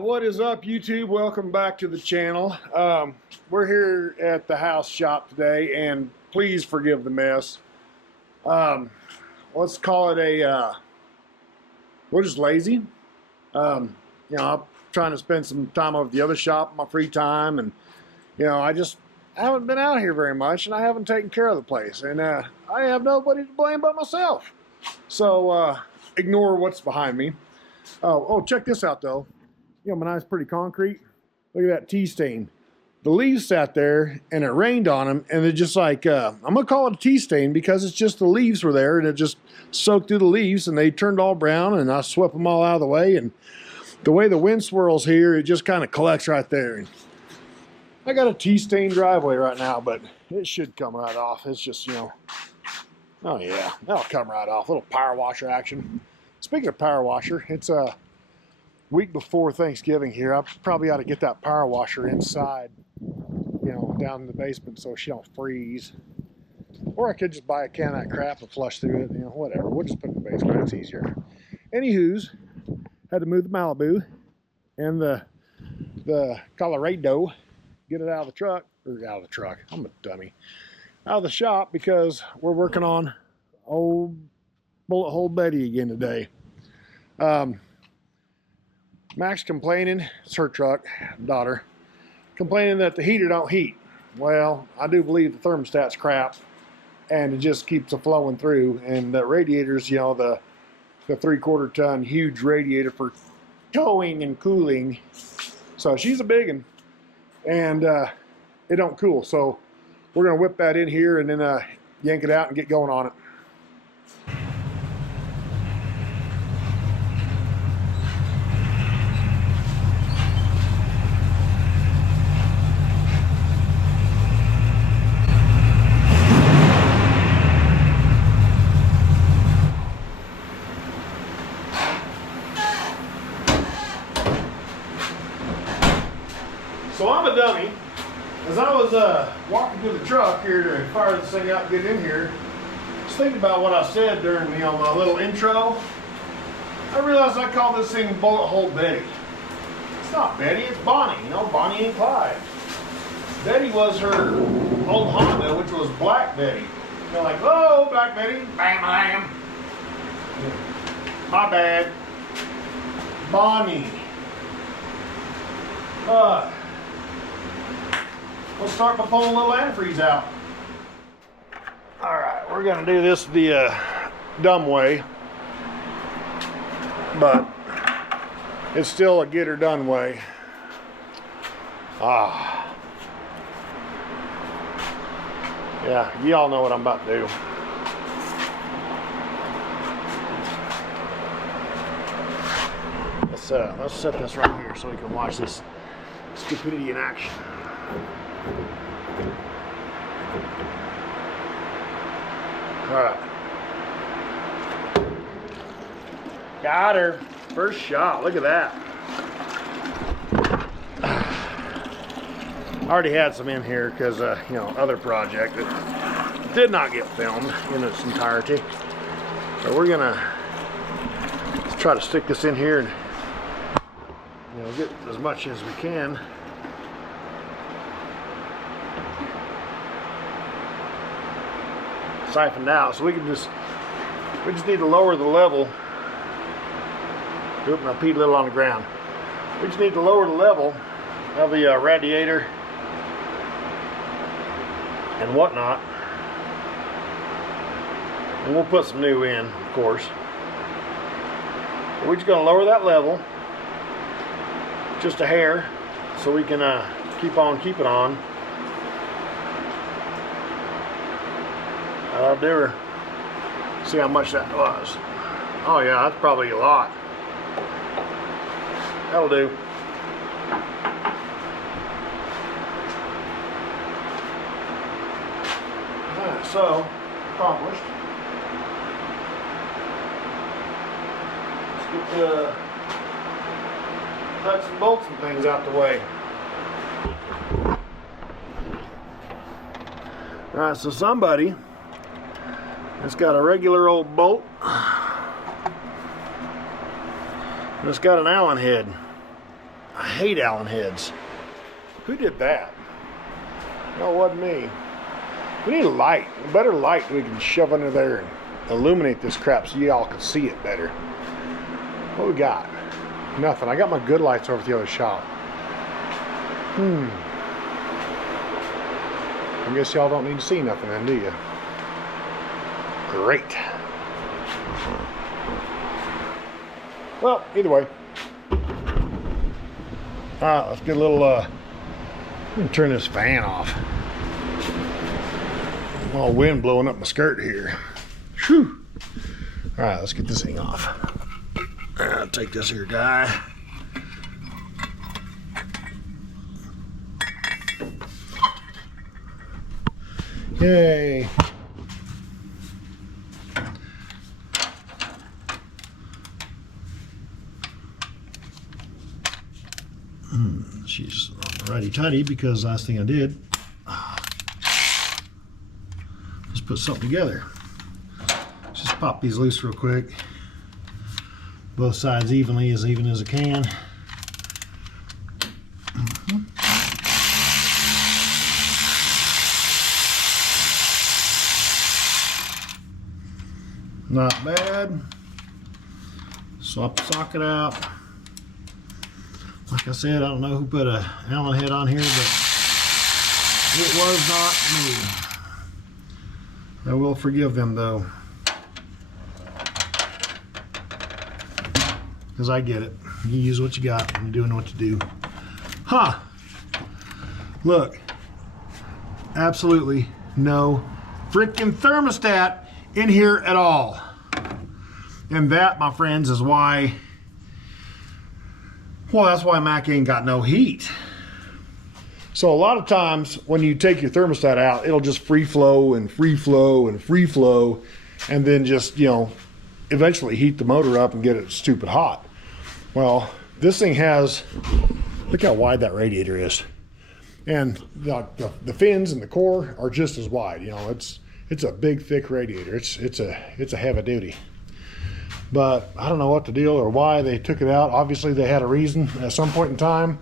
What is up, YouTube? Welcome back to the channel. We're here at the house shop today, and please forgive the mess. Let's call it we're just lazy. I'm trying to spend some time over at the other shop in my free time, and I haven't been out here very much, and I haven't taken care of the place, and I have nobody to blame but myself. So ignore what's behind me. Oh, check this out though. My nice pretty concrete. Look at that tea stain. The leaves sat there and it rained on them, and they're just like, I'm gonna call it a tea stain because it's just the leaves were there and it just soaked through the leaves and they turned all brown, and I swept them all out of the way, and the way the wind swirls here, it just kind of collects right there. And I got a tea stain driveway right now, but it should come right off. It's just, oh yeah, that'll come right off. A little power washer action. Speaking of power washer, it's a week before Thanksgiving here. I probably ought to get that power washer inside, down in the basement so she don't freeze. Or I could just buy a can of that crap and flush through it, whatever. We'll just put it in the basement, it's easier. Anywho's, had to move the Malibu and the Colorado, get it out of the truck, I'm a dummy. Out of the shop because we're working on old bullet hole Betty again today. Max complaining, it's her truck, daughter, complaining that the heater don't heat. Well, I do believe the thermostat's crap, and it just keeps it flowing through. And the radiator's, the 3/4 ton huge radiator for towing and cooling. So she's a big one, and it don't cool. So we're gonna whip that in here and then yank it out and get going on it. So I'm a dummy. As I was walking to the truck here to fire this thing out and get in here, I was thinking about what I said during my little intro. I realized I called this thing Bullet Hole Betty. It's not Betty, it's Bonnie, Bonnie and Clyde. Betty was her old Honda, which was Black Betty. Like, oh, Black Betty, bam, bam. My bad. Bonnie. Let's start by pulling a little antifreeze out. All right, we're gonna do this the dumb way, but it's still a get her done way. Yeah, y'all know what I'm about to do. Let's set this right here so we can watch this stupidity in action. All right. Got her. First shot. Look at that. I already had some in here because, other project that did not get filmed in its entirety. So we're going to try to stick this in here and, get as much as we can. Siphoned out, so we just need to lower the level. Oop, I peed a little on the ground. We just need to lower the level of the radiator and whatnot, and we'll put some new in, of course. We're just going to lower that level just a hair so we can keep it on. That'll do her. See how much that was. Oh yeah, that's probably a lot. That'll do. Alright, so accomplished. Let's get the nuts and bolts and things out the way. Alright, so somebody it's got a regular old bolt. And it's got an Allen head. I hate Allen heads. Who did that? No, it wasn't me. We need a light, a better light we can shove under there and illuminate this crap so y'all can see it better. What we got? Nothing. I got my good lights over at the other shop. I guess y'all don't need to see nothing then, do you? Great. Well, either way. Alright, let's get a little, I'm gonna turn this fan off. All wind blowing up my skirt here. Whew. Alright, let's get this thing off. I'll take this here guy. Yay. She's righty-tighty because last thing I did just put something together. Just pop these loose real quick. Both sides evenly, as even as I can. Not bad. Swap the socket out. Like I said, I don't know who put a Allen head on here, but it was not me. I will forgive them though, because I get it. You use what you got and you're doing what you do. Huh. Look. Absolutely no freaking thermostat in here at all. And that, my friends, is why, well, that's why Mac ain't got no heat. So a lot of times when you take your thermostat out, it'll just free flow and free flow and free flow, and then just, you know, eventually heat the motor up and get it stupid hot. Well, this thing has, look how wide that radiator is. And the fins and the core are just as wide. You know, it's a big, thick radiator. It's a heavy duty. But I don't know what the deal or why they took it out. Obviously they had a reason at some point in time.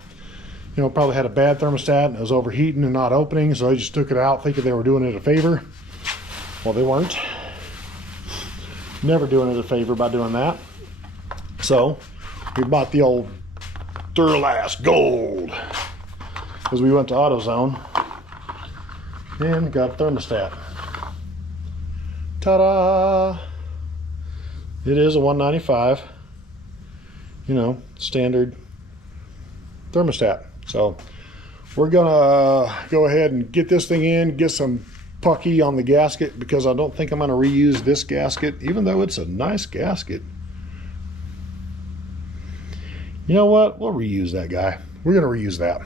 You know, probably had a bad thermostat and it was overheating and not opening, so they just took it out thinking they were doing it a favor. Well, they weren't. Never doing it a favor by doing that. So we bought the old Duralast Gold because we went to AutoZone and got a thermostat. Ta-da! It is a 195, you know, standard thermostat. So we're gonna go ahead and get this thing in, get some pucky on the gasket, because I don't think I'm gonna reuse this gasket, even though it's a nice gasket. You know what? We'll reuse that guy. We're gonna reuse that.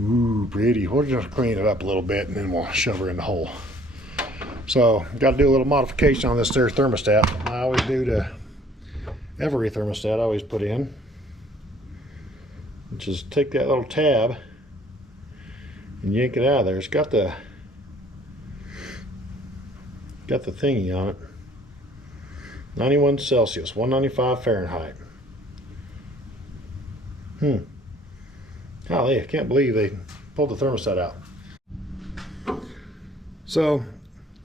Ooh, pretty. We'll just clean it up a little bit and then we'll shove her in the hole. So, got to do a little modification on this there thermostat. I always do to every thermostat I always put in. Which is take that little tab and yank it out of there. It's got the thingy on it. 91 Celsius, 195 Fahrenheit. Golly, I can't believe they pulled the thermostat out. So,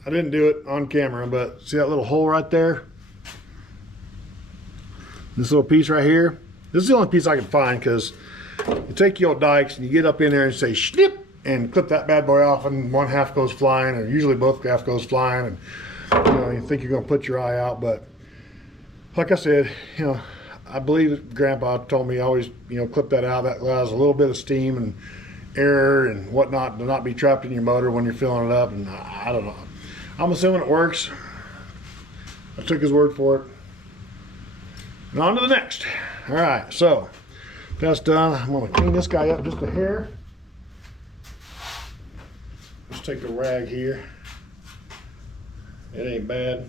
I didn't do it on camera, but see that little hole right there? This little piece right here? This is the only piece I can find, because you take your old dikes and you get up in there and say snip and clip that bad boy off, and one half goes flying, or usually both half goes flying, and you know, you think you're going to put your eye out. But like I said, you know, I believe Grandpa told me always, you know, clip that out. That allows a little bit of steam and air and whatnot to not be trapped in your motor when you're filling it up. And I don't know. I'm assuming it works. I took his word for it. And on to the next. All right, so that's done. I'm gonna clean this guy up just a hair. Let's take a rag here. It ain't bad.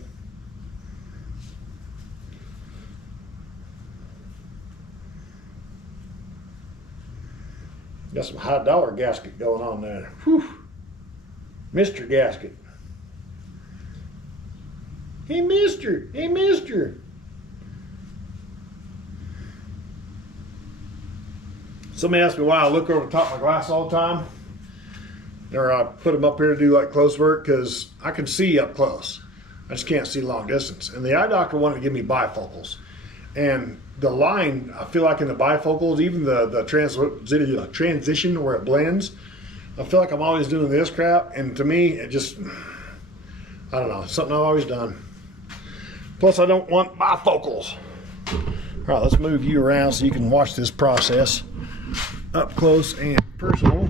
Got some high dollar gasket going on there. Whew. Mr. Gasket. Hey, mister. Hey, mister. Somebody asked me why I look over the top of my glass all the time. Or I put them up here to do like close work, because I can see up close. I just can't see long distance. And the eye doctor wanted to give me bifocals. And the line, I feel like in the bifocals, even the transition where it blends, I feel like I'm always doing this crap. And to me, it just, I don't know, something I've always done. Plus, I don't want bifocals. All right, let's move you around so you can watch this process up close and personal.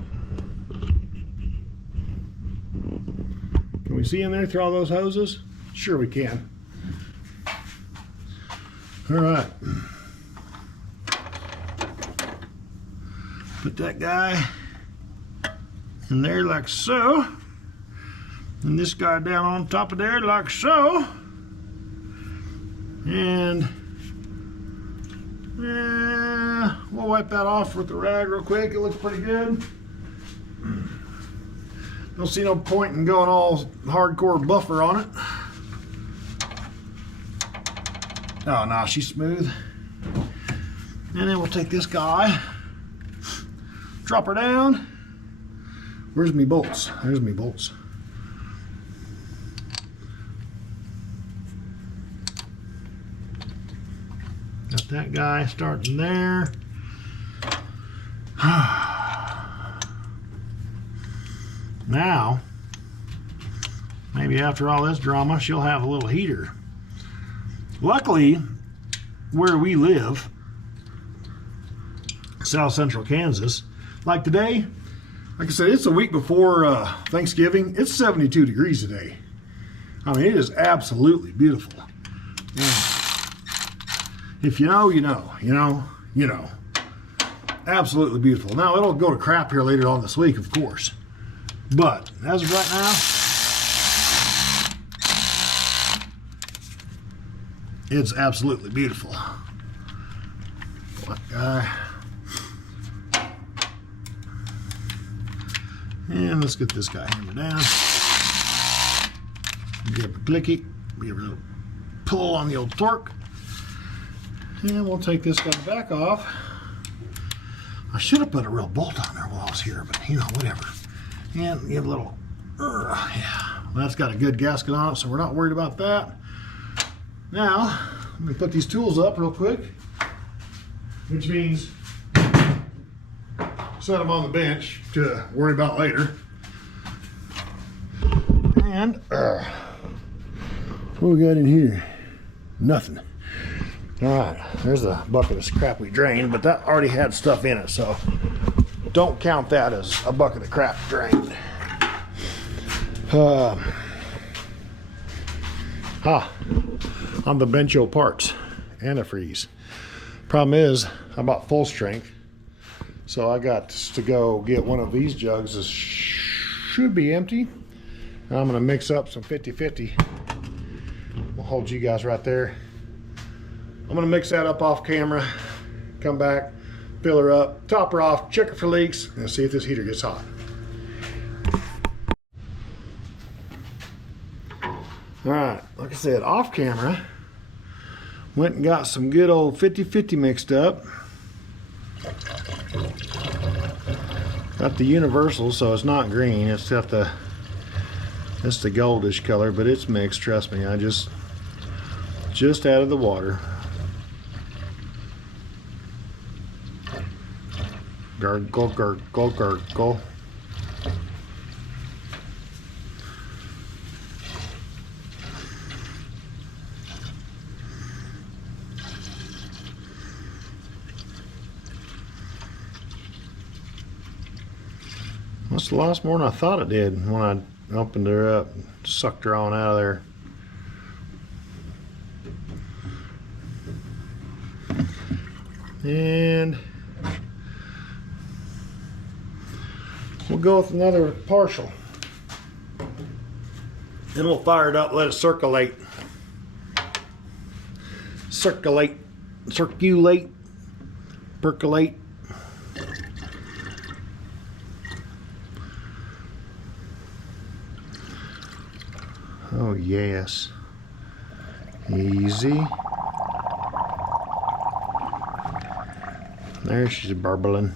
Can we see in there through all those hoses? Sure we can. All right. Put that guy in there like so. And this guy down on top of there like so. And we'll wipe that off with the rag real quick. It looks pretty good. Don't see no point in going all hardcore buffer on it. Oh no, she's smooth. And then we'll take this guy, drop her down. Where's me bolts? There's me bolts. Got that guy starting there. Now, maybe after all this drama, she'll have a little heater. Luckily, where we live, South Central Kansas, like today, like I said, it's a week before Thanksgiving. It's 72 degrees today. I mean, it is absolutely beautiful. And if you know, you know, you know, you know. Absolutely beautiful. Now, it'll go to crap here later on this week, of course. But as of right now, it's absolutely beautiful. Black guy. And let's get this guy hammered down. Give it a clicky. Give it a little pull on the old torque. And we'll take this guy back off. I should have put a real bolt on there while I was here, but you know, whatever. And give a little, yeah. Well, that's got a good gasket on it, so we're not worried about that. Now, let me put these tools up real quick, which means set them on the bench to worry about later. And what we got in here? Nothing. All right, there's a bucket of crap we drained, but that already had stuff in it, so don't count that as a bucket of crap drained. On the Bencho parts, antifreeze. Problem is, I bought full strength, so I got to go get one of these jugs. This should be empty. I'm gonna mix up some 50-50. We'll hold you guys right there. I'm gonna mix that up off camera, come back, fill her up, top her off, check her for leaks, and see if this heater gets hot. All right, like I said, off camera, went and got some good old 50-50 mixed up. Got the universal, so it's not green, it's got the goldish color, but it's mixed, trust me. I just added the water. Gargle, gargle, gargle. Must have lost more than I thought it did when I opened her up, sucked her on out of there. And we'll go with another partial. Then we'll fire it up, let it circulate. Circulate, percolate. Oh yes, easy. There she's burbling.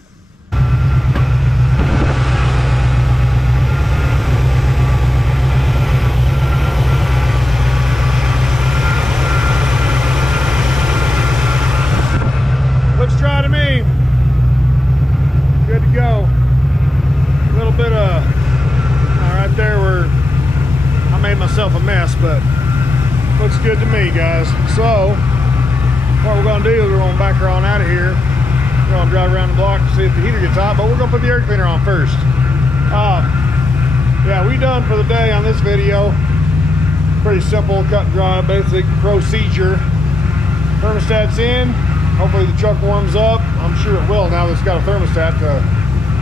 Looks good to me, guys. So what we're gonna do is we're gonna back her on out of here. We're gonna drive around the block to see if the heater gets hot, but we're gonna put the air cleaner on first. Yeah, we done for the day on this video. Pretty simple, cut and dry, basic procedure. Thermostat's in. Hopefully the truck warms up. I'm sure it will now that it's got a thermostat to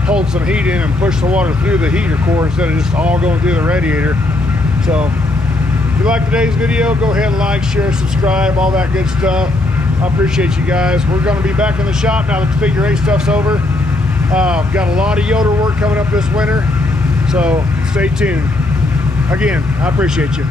hold some heat in and push the water through the heater core instead of just all going through the radiator. So if you like today's video, go ahead and like, share, subscribe, all that good stuff. I appreciate you guys. We're going to be back in the shop now that the figure 8 stuff's over. Got a lot of Yoder work coming up this winter, so stay tuned. Again, I appreciate you.